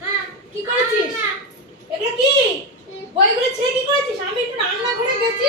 হ্যাঁ কি করেছিস? এগুলো কি বইগুলো ছেড়ে কি করেছিস? আমি একটু রান্নাঘরে গেছি।